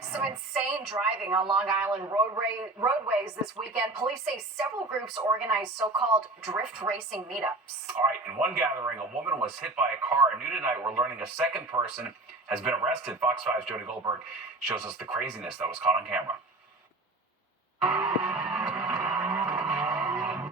Some insane driving on Long Island roadways this weekend. Police say several groups organized so-called drift racing meetups. All right, in one gathering, a woman was hit by a car. New tonight, we're learning a second person has been arrested. Fox 5's Jody Goldberg shows us the craziness that was caught on camera.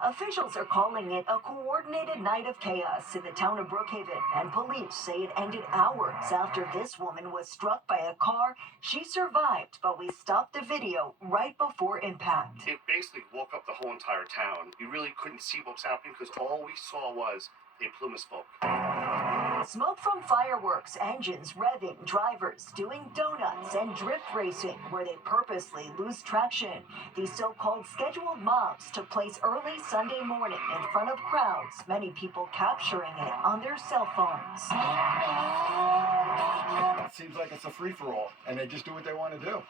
Officials are calling it a coordinated night of chaos in the town of Brookhaven, and police say it ended hours after this woman was struck by a car. She survived, but we stopped the video right before impact. It basically woke up the whole entire town. You really couldn't see what was happening because all we saw was a plume of smoke. Smoke from fireworks, engines revving, drivers doing donuts, and drift racing, where they purposely lose traction. These so-called scheduled mobs took place early Sunday morning in front of crowds, many people capturing it on their cell phones. It seems like it's a free-for-all, and they just do what they want to do.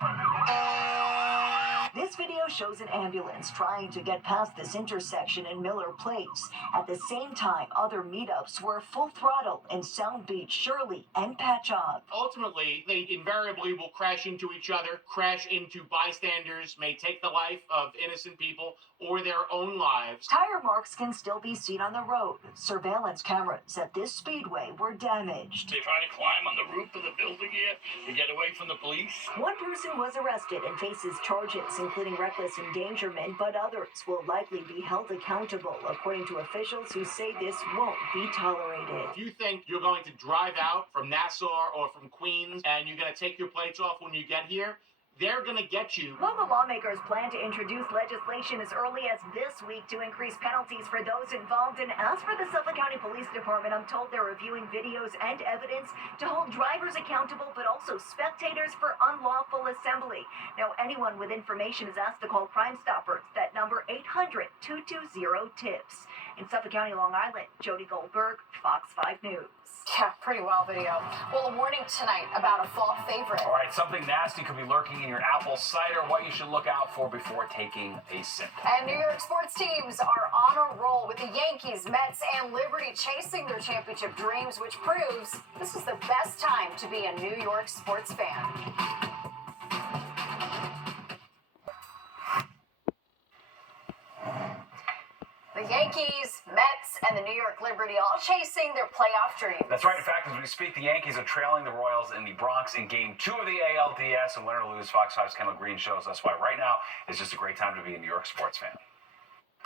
This video shows an ambulance trying to get past this intersection in Miller Place. At the same time, other meetups were full throttle in Sound Beach, Shirley, and Patchogue. Ultimately, they invariably will crash into each other, crash into bystanders, may take the life of innocent people or their own lives. Tire marks can still be seen on the road. Surveillance cameras at this speedway were damaged. They try to climb on the roof of the building here to get away from the police. One person was arrested and faces charges, including reckless endangerment, but others will likely be held accountable, according to officials who say this won't be tolerated. If you think you're going to drive out from Nassau or from Queens and you're going to take your plates off when you get here, they're going to get you. Local lawmakers plan to introduce legislation as early as this week to increase penalties for those involved. And as for the Suffolk County Police Department, I'm told they're reviewing videos and evidence to hold drivers accountable, but also spectators for unlawful assembly. Now, anyone with information is asked to call Crime Stoppers. That number, 800-220-TIPS. In Suffolk County, Long Island, Jody Goldberg, Fox 5 News. Yeah, pretty wild video. Well, a warning tonight about a fall favorite. All right, something nasty could be lurking in your apple cider. What you should look out for before taking a sip. And New York sports teams are on a roll with the Yankees, Mets, and Liberty chasing their championship dreams, which proves this is the best time to be a New York sports fan. The Yankees, Mets, and the New York Liberty all chasing their playoff dreams. That's right. In fact, as we speak, the Yankees are trailing the Royals in the Bronx in Game 2 of the ALDS. And win or lose, Fox 5's Kendall Green shows us why right now is just a great time to be a New York sports fan.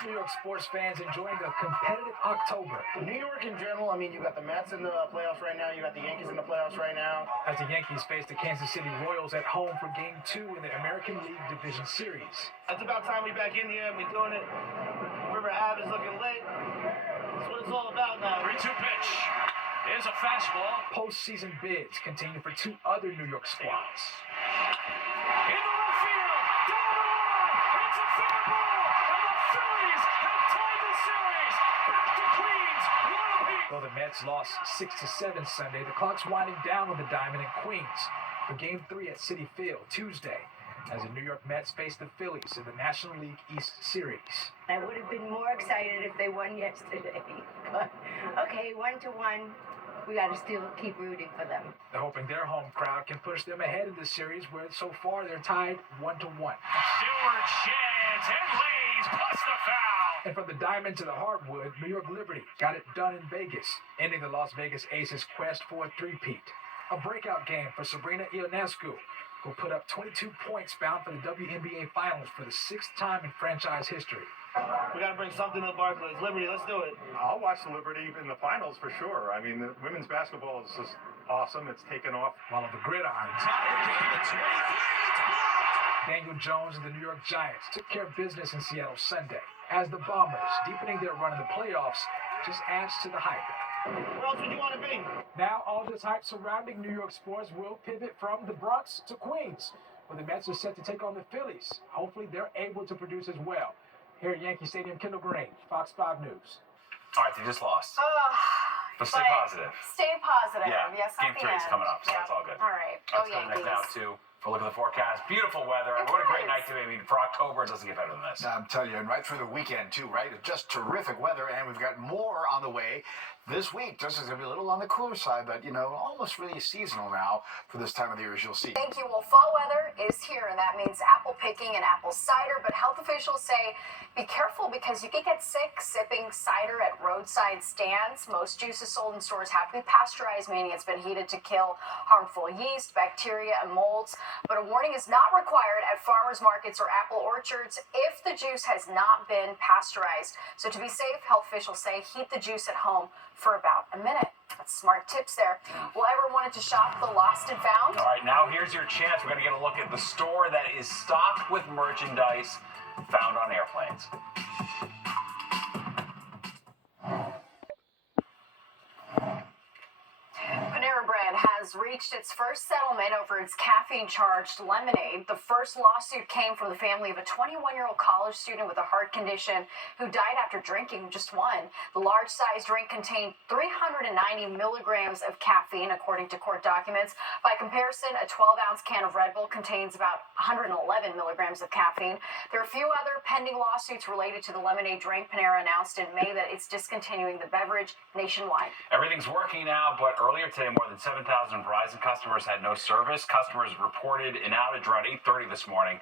New York sports fans enjoying a competitive October. New York in general, I mean, you got the Mets in the playoffs right now. You got the Yankees in the playoffs right now. As the Yankees face the Kansas City Royals at home for Game 2 in the American League Division Series. It's about time we back in here and we're doing it. River Ave is looking late. That's what it's all about now. 3-2 pitch. Here's a fastball. Postseason bids continue for two other New York squads. In the left field. Down the line. It's a fair ball. And the Phillies have tied the series. Back to Queens. One apiece. Though the Mets lost 6-7 Sunday, the clock's winding down on the diamond in Queens for Game 3 at Citi Field Tuesday, as the New York Mets face the Phillies in the National League East Series. I would have been more excited if they won yesterday. But, okay, 1-1. We got to still keep rooting for them. They're hoping their home crowd can push them ahead in the series, where so far they're tied 1-1. Stewart sheds and lays plus the foul. And from the diamond to the hardwood, New York Liberty got it done in Vegas, ending the Las Vegas Aces' quest for a three-peat. A breakout game for Sabrina Ionescu, who put up 22 points bound for the WNBA Finals for the 6th time in franchise history. We got to bring something to the Barclays. Liberty, let's do it. I'll watch the Liberty in the finals for sure. I mean, the women's basketball is just awesome. It's taken off. While on the gridirons, Daniel Jones and the New York Giants took care of business in Seattle Sunday, as the Bombers, deepening their run in the playoffs, just adds to the hype. Where else would you want to be? Now all this hype surrounding New York sports will pivot from the Bronx to Queens, where the Mets are set to take on the Phillies. Hopefully they're able to produce as well. Here at Yankee Stadium, Kendall Green, Fox 5 News. All right, they just lost. But stay positive. Stay positive. Yeah, Yes, Game 3 is coming up, so yeah. it's all good. All right. Let's go next now to for a look at the forecast. Beautiful weather. It What a great was. night today. I mean, for October, it doesn't get better than this. I'm telling you, and right through the weekend, too, right? Just terrific weather, and we've got more on the way this week. Just is going to be a little on the cooler side, but, you know, almost really seasonal now for this time of the year, as you'll see. Thank you. Well, fall weather is here, and that means apple picking and apple cider. But health officials say be careful because you could get sick sipping cider at roadside stands. Most juices sold in stores have to be pasteurized, meaning it's been heated to kill harmful yeast, bacteria, and molds. But a warning is not required at farmers markets or apple orchards if the juice has not been pasteurized. So to be safe, health officials say heat the juice at home for about a minute. That's smart tips there. Will everyone wanted to shop the lost and found? All right, now here's your chance. We're going to get a look at the store that is stocked with merchandise found on airplanes. Panera Bread has reached its first settlement over its caffeine-charged lemonade. The first lawsuit came from the family of a 21-year-old college student with a heart condition who died after drinking just one. The large-sized drink contained 390 milligrams of caffeine, according to court documents. By comparison, a 12-ounce can of Red Bull contains about 111 milligrams of caffeine. There are a few other pending lawsuits related to the lemonade drink. Panera announced in May that it's discontinuing the beverage nationwide. Everything's working now, but earlier today, more than 7,000 Verizon customers had no service. Customers reported an outage around 8:30 this morning.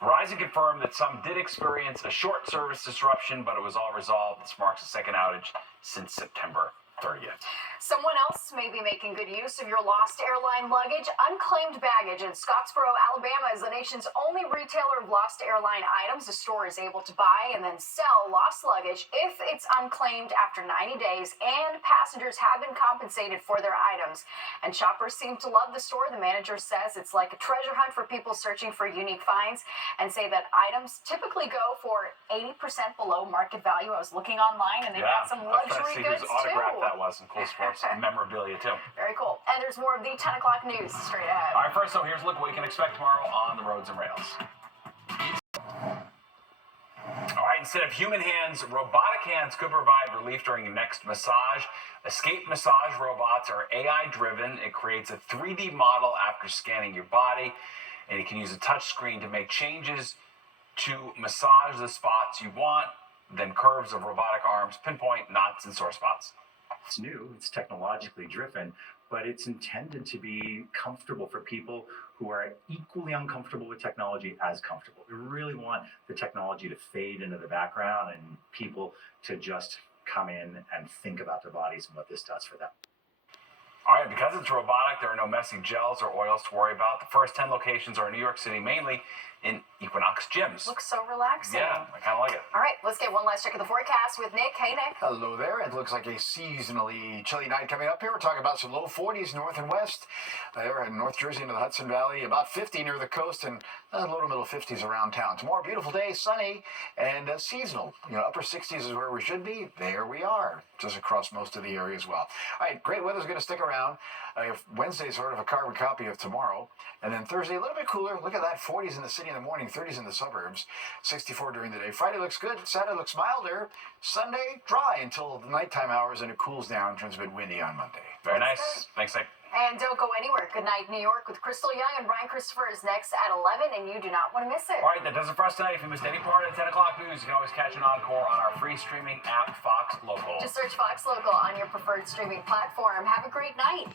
Verizon confirmed that some did experience a short service disruption, but it was all resolved. This marks the second outage since September 30th. Someone else may be making good use of your lost airline luggage. Unclaimed Baggage in Scottsboro, Alabama is the nation's only retailer of lost airline items. The store is able to buy and then sell lost luggage if it's unclaimed after 90 days and passengers have been compensated for their items. And shoppers seem to love the store. The manager says it's like a treasure hunt for people searching for unique finds and say that items typically go for 80% below market value. I was looking online and they've got some luxury goods autograph too. that was, some cool sports memorabilia too. Very cool. And there's more of the 10 o'clock news straight ahead. All right, first, so here's a look at what you can expect tomorrow on the roads and rails. All right, instead of human hands, robotic hands could provide relief during your next massage. Escape Massage robots are AI-driven. It creates a 3D model after scanning your body, and you can use a touch screen to make changes to massage the spots you want. Then curves of robotic arms pinpoint knots and sore spots. It's new, it's technologically driven, but it's intended to be comfortable for people who are equally uncomfortable with technology as comfortable. We really want the technology to fade into the background and people to just come in and think about their bodies and what this does for them. All right, because it's robotic, there are no messy gels or oils to worry about. The first 10 locations are in New York City, mainly in Equinox gyms. Looks so relaxing. Yeah, I kind of like it. All right, let's get one last check of the forecast with Nick. Hey, Nick. Hello there. It looks like a seasonally chilly night coming up here. We're talking about some low 40s north and west. We're in North Jersey into the Hudson Valley, about 50 near the coast, and low to middle 50s around town. Tomorrow, beautiful day, sunny, and seasonal. You know, upper 60s is where we should be. There we are, just across most of the area as well. All right, great weather's going to stick around. Wednesday's sort of a carbon copy of tomorrow. And then Thursday, a little bit cooler. Look at that, 40s in the city in the morning, 30s in the suburbs, 64 during the day. Friday looks good. Saturday looks milder. Sunday, dry until the nighttime hours, and it cools down, turns a bit windy on Monday. Very nice. Thanks, Nick. And don't go anywhere. Good night, New York, with Crystal Young and Brian Christopher is next at 11, and you do not want to miss it. All right, that does it for us tonight. If you missed any part of the 10 o'clock news, you can always catch an encore on our free streaming app, Fox Local. Just search Fox Local on your preferred streaming platform. Have a great night.